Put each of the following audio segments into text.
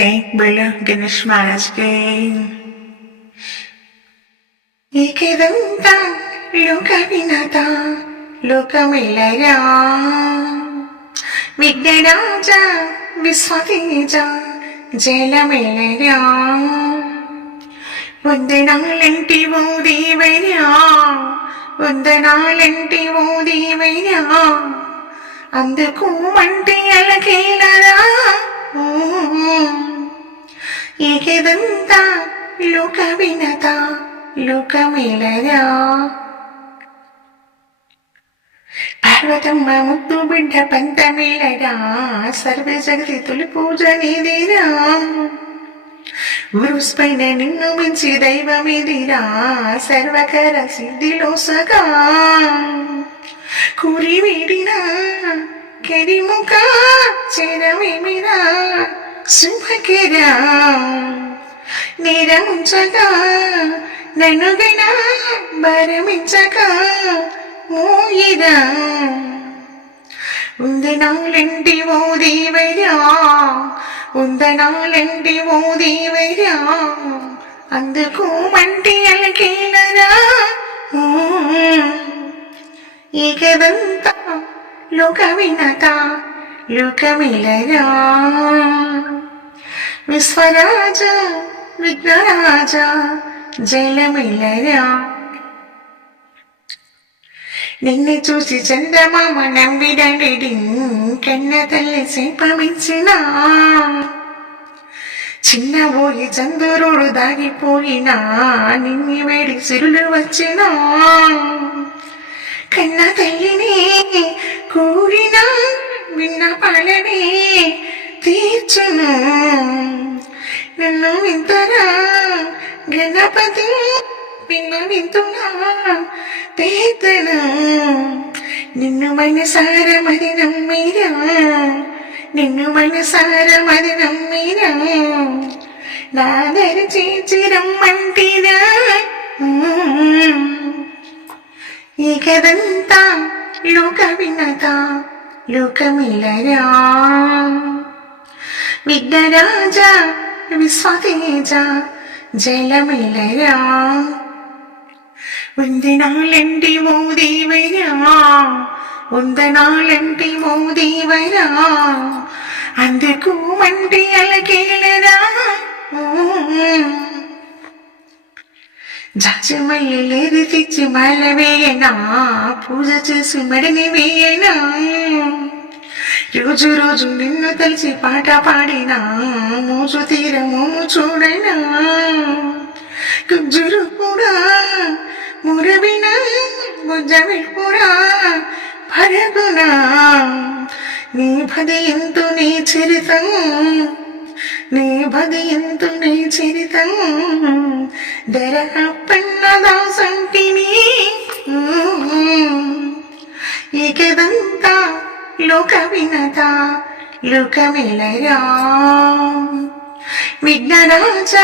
Denk bırak görüşmez gün ഇതെന്താ ലോകവിനത ലോകമിളരാ വിഘ്നരാജ വിശ്വതീജ ജലമിളരാ ഉന്തനാലെണ്ടി ഊതി വരാ. ഉന്തനാലെണ്ടി ഊതി വരാ. അന്തക്കും വണ്ടി അലകേലരാ. అలకేలరా ఏకేదంతా లోక పార్వతమ్మ ముద్దు బిడ్డ పంతమేలరా సర్వ జగతి తొలి పూజ నీదిరా మృస్పైన నిన్ను మించి దైవమిదిరా? సర్వకర సిద్ధిలో సగా? కురి వీడినా కెరిముఖ చెరమేమిరా സിംഹകിരാ ഓതി വരാ. ഉന്തനാലെണ്ടി ഓതി വരാ. அந்த கூமண்டியல் கேளரா ഇകവന്ത ലോകവിനത ലോകമിലരാ విశ్వరాజ విఘ్నరాజ జలమిలరా నిన్ను చూసి చందమామ నవ్విడడి కన్న తల్లి శిల్పమిచ్చిన చిన్నబోయి చంద్రుడు దాగిపోయినా నిన్ను వేడి సిరులు వచ్చిన. కన్న తల్లిని కూడిన విన్న పాలనే తీర్చును నన్ను వింతరా గణపతి విన్న వింతున్నా పేదను నిన్ను మనసార మది నమ్మిరా నిన్ను మనసార మది నమ్మిరా నాదరి చేచిరమ్మంటిరా ఈ కదంతా లోక వినత లోకమిలరా విఘ్నరాజ విశ్వతేజ జలమిలరా వందనాలంటి ఓ దేవరా వందనాలంటి ఓ దేవరా అందుకు మంటి అలకేలరా జాజమల్లి తెచ్చి మాల వేయనా పూజ చేసి మడిని వేయనా రోజు రోజు నిన్ను తెలిసి పాట పాడినా మోజు తీర మోము చూడైనా. గుజ్జురు కూడా మురవిన బుజ్జవి కూడా పరగునా. నీ భది ఎంతు నీ చరితం నీ భది ఎంతు నీ చరితం. ధర పన్నదాసంటిని ఏకదంతా ఇకదంతా విఘ్నరాజ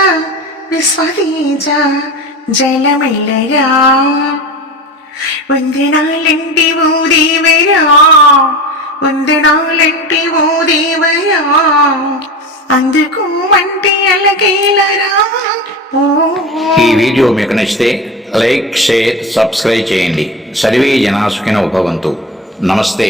విశ్వతీజ ജലമില്ലയാ ഒന്തിനാലെണ്ടി ఈ వీడియో మీకు నచ్చితే లైక్ షేర్ సబ్స్క్రైబ్ చేయండి. సర్వే జనాసుకిన ఉపవంతు నమస్తే.